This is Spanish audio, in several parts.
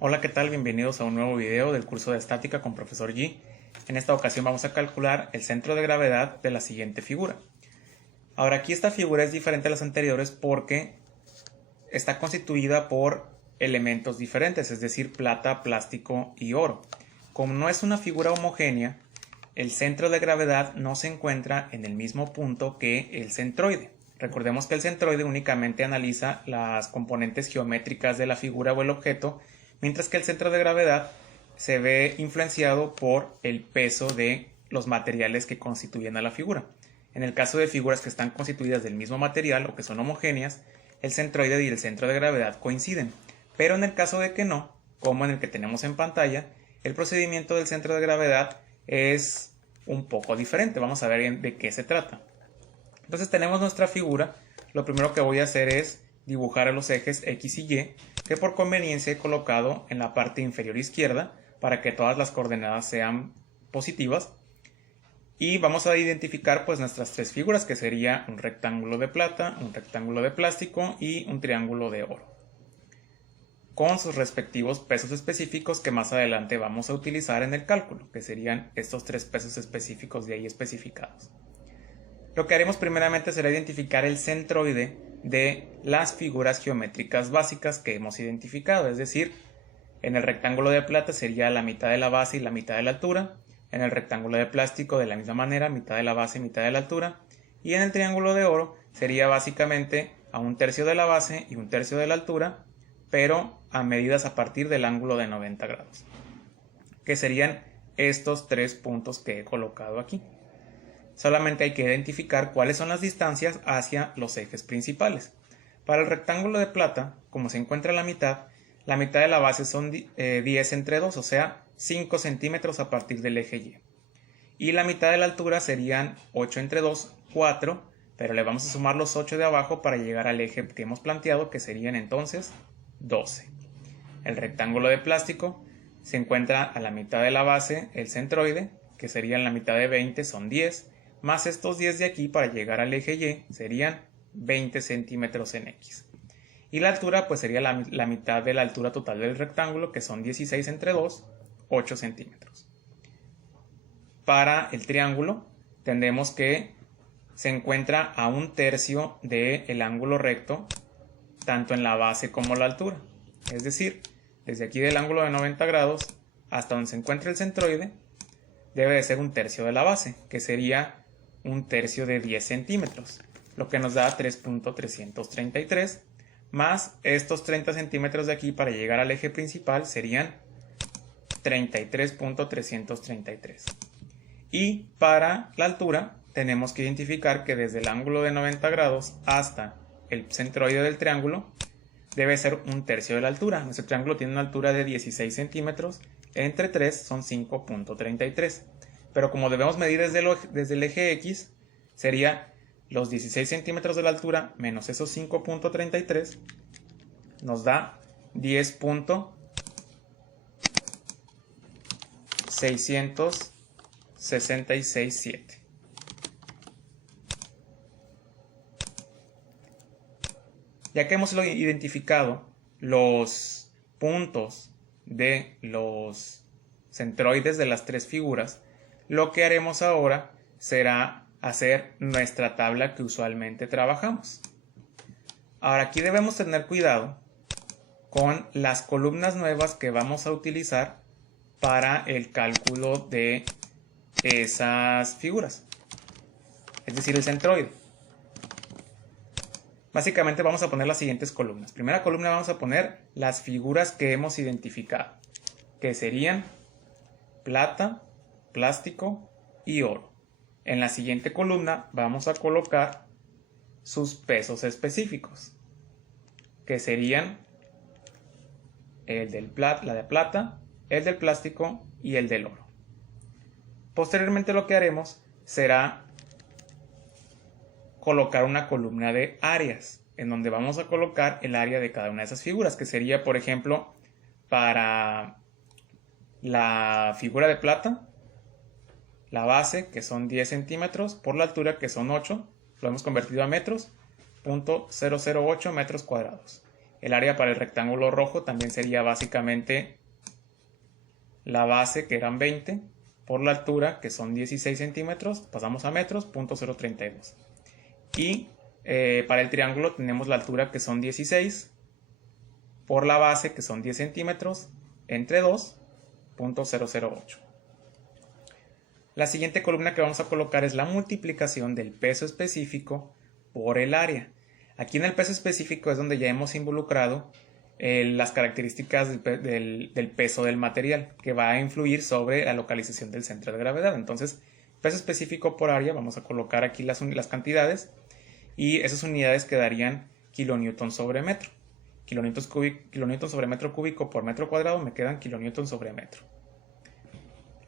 Hola, ¿qué tal? Bienvenidos a un nuevo video del curso de estática con Profesor G. En esta ocasión vamos a calcular el centro de gravedad de la siguiente figura. Ahora aquí esta figura es diferente a las anteriores porque está constituida por elementos diferentes, es decir, plata, plástico y oro. Como no es una figura homogénea, el centro de gravedad no se encuentra en el mismo punto que el centroide. Recordemos que el centroide únicamente analiza las componentes geométricas de la figura o el objeto, mientras que el centro de gravedad se ve influenciado por el peso de los materiales que constituyen a la figura. En el caso de figuras que están constituidas del mismo material o que son homogéneas, el centroide y el centro de gravedad coinciden. Pero en el caso de que no, como en el que tenemos en pantalla, el procedimiento del centro de gravedad es un poco diferente. Vamos a ver de qué se trata. Entonces tenemos nuestra figura. Lo primero que voy a hacer es dibujar a los ejes X y Y, que por conveniencia he colocado en la parte inferior izquierda para que todas las coordenadas sean positivas. Y vamos a identificar pues nuestras tres figuras, que sería un rectángulo de plata, un rectángulo de plástico y un triángulo de oro, con sus respectivos pesos específicos que más adelante vamos a utilizar en el cálculo, que serían estos tres pesos específicos de ahí especificados. Lo que haremos primeramente será identificar el centroide de las figuras geométricas básicas que hemos identificado, es decir, en el rectángulo de plata sería la mitad de la base y la mitad de la altura, en el rectángulo de plástico de la misma manera, mitad de la base y mitad de la altura, y en el triángulo de oro sería básicamente a un tercio de la base y un tercio de la altura, pero a medidas a partir del ángulo de 90 grados, que serían estos tres puntos que he colocado aquí. Solamente hay que identificar cuáles son las distancias hacia los ejes principales. Para el rectángulo de plata, como se encuentra la mitad de la base son 10 entre 2, o sea, 5 centímetros a partir del eje Y. Y la mitad de la altura serían 8 entre 2, 4, pero le vamos a sumar los 8 de abajo para llegar al eje que hemos planteado, que serían entonces 12. El rectángulo de plástico se encuentra a la mitad de la base, el centroide, que serían la mitad de 20, son 10, más estos 10 de aquí para llegar al eje Y serían 20 centímetros en X. Y la altura pues sería la mitad de la altura total del rectángulo, que son 16 entre 2, 8 centímetros. Para el triángulo tendremos que se encuentra a un tercio del ángulo recto, tanto en la base como la altura. Es decir, desde aquí del ángulo de 90 grados hasta donde se encuentra el centroide, debe de ser un tercio de la base, que sería un tercio de 10 centímetros, lo que nos da 3.333, más estos 30 centímetros de aquí para llegar al eje principal serían 33.333. Y para la altura tenemos que identificar que desde el ángulo de 90 grados hasta el centroide del triángulo debe ser un tercio de la altura. Nuestro triángulo tiene una altura de 16 centímetros, entre 3 son 5.33. Pero como debemos medir desde el eje X, sería los 16 centímetros de la altura menos esos 5.33, nos da 10.6667. Ya que hemos identificado los puntos de los centroides de las tres figuras, lo que haremos ahora será hacer nuestra tabla que usualmente trabajamos. Ahora aquí debemos tener cuidado con las columnas nuevas que vamos a utilizar para el cálculo de esas figuras, es decir, el centroide. Básicamente vamos a poner las siguientes columnas. Primera columna vamos a poner las figuras que hemos identificado, que serían plata, plástico y oro. En la siguiente columna vamos a colocar sus pesos específicos, que serían la de plata, el del plástico y el del oro. Posteriormente lo que haremos será colocar una columna de áreas, en donde vamos a colocar el área de cada una de esas figuras, que sería, por ejemplo, para la figura de plata, la base, que son 10 centímetros, por la altura, que son 8, lo hemos convertido a metros, .008 metros cuadrados. El área para el rectángulo rojo también sería básicamente la base, que eran 20, por la altura, que son 16 centímetros, pasamos a metros, 0.032. Y para el triángulo tenemos la altura, que son 16, por la base, que son 10 centímetros, entre 2, 0.008. La siguiente columna que vamos a colocar es la multiplicación del peso específico por el área. Aquí en el peso específico es donde ya hemos involucrado las características del peso del material, que va a influir sobre la localización del centro de gravedad. Entonces, peso específico por área, vamos a colocar aquí las cantidades, y esas unidades quedarían kilonewton sobre metro. Kilonewton sobre metro cúbico por metro cuadrado me quedan kilonewton sobre metro.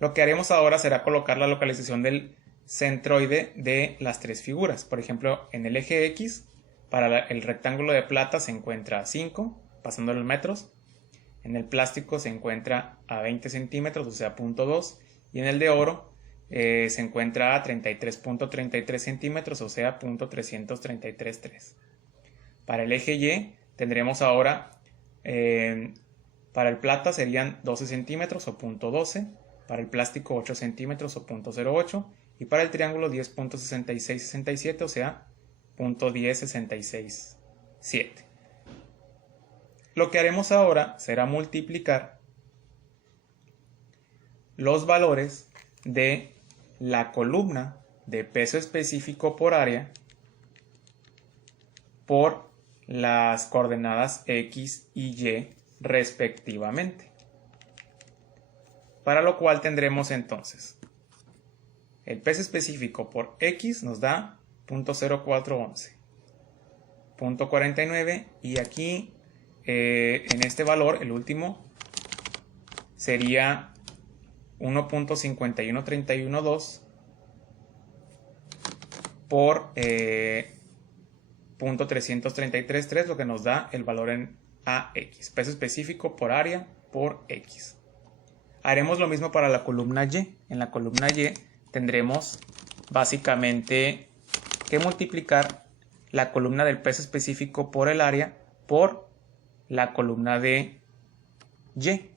Lo que haremos ahora será colocar la localización del centroide de las tres figuras. Por ejemplo, en el eje X, para el rectángulo de plata se encuentra a 5, pasándolo en metros. En el plástico se encuentra a 20 centímetros, o sea, 0.2. Y en el de oro se encuentra a 33.33 centímetros, o sea, 0.3333. Para el eje Y tendremos ahora, para el plata serían 12 centímetros o 0.12. Para el plástico 8 centímetros o 0.08. Y para el triángulo 10.6667, o sea, 0.10667. Lo que haremos ahora será multiplicar los valores de la columna de peso específico por área por las coordenadas X y Y respectivamente. Para lo cual tendremos entonces el peso específico por X nos da 0.0411, 0.49, y aquí en este valor, el último, sería 1.51312 por 0.3333, lo que nos da el valor en AX, peso específico por área por X. Haremos lo mismo para la columna Y. En la columna Y tendremos básicamente que multiplicar la columna del peso específico por el área por la columna de Y,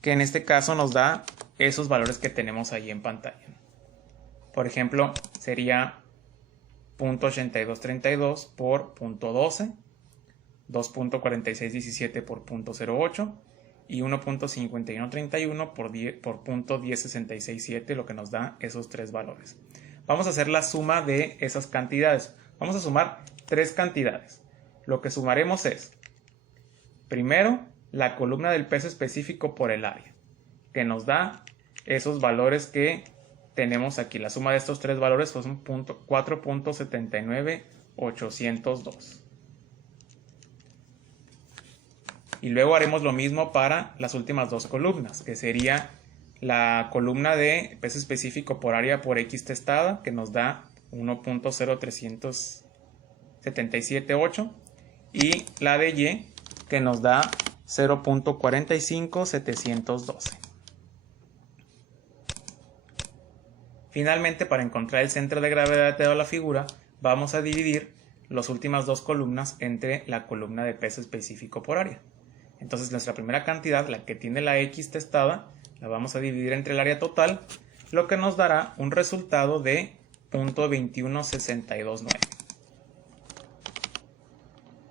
que en este caso nos da esos valores que tenemos ahí en pantalla. Por ejemplo, sería 0.8232 por 0.12, 2.4617 por 0.08 y 1.5131 por 0.10667, lo que nos da esos tres valores. Vamos a hacer la suma de esas cantidades. Vamos a sumar tres cantidades. Lo que sumaremos es, primero, la columna del peso específico por el área, que nos da esos valores que tenemos aquí. La suma de estos tres valores son 4.79802. Y luego haremos lo mismo para las últimas dos columnas, que sería la columna de peso específico por área por X testada, que nos da 1.03778, y la de Y, que nos da 0.45712. Finalmente, para encontrar el centro de gravedad de la figura, vamos a dividir las últimas dos columnas entre la columna de peso específico por área. Entonces, nuestra primera cantidad, la que tiene la X testada, la vamos a dividir entre el área total, lo que nos dará un resultado de 0.21629.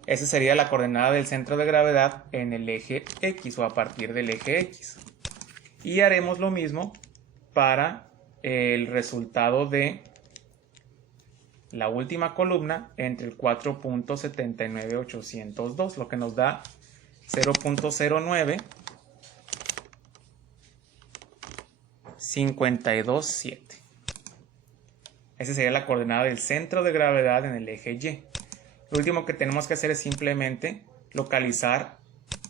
Esa sería la coordenada del centro de gravedad en el eje X, o a partir del eje X. Y haremos lo mismo para el resultado de la última columna entre el 4.79802, lo que nos da 0.09527. Esa sería la coordenada del centro de gravedad en el eje Y. Lo último que tenemos que hacer es simplemente localizar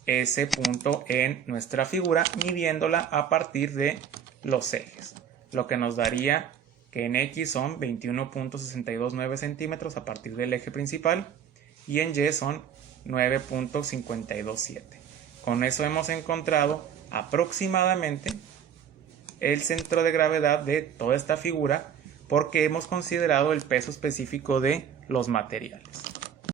ese punto en nuestra figura, midiéndola a partir de los ejes, lo que nos daría que en X son 21.629 centímetros a partir del eje principal y en Y son 9.527. Con eso hemos encontrado aproximadamente el centro de gravedad de toda esta figura, porque hemos considerado el peso específico de los materiales.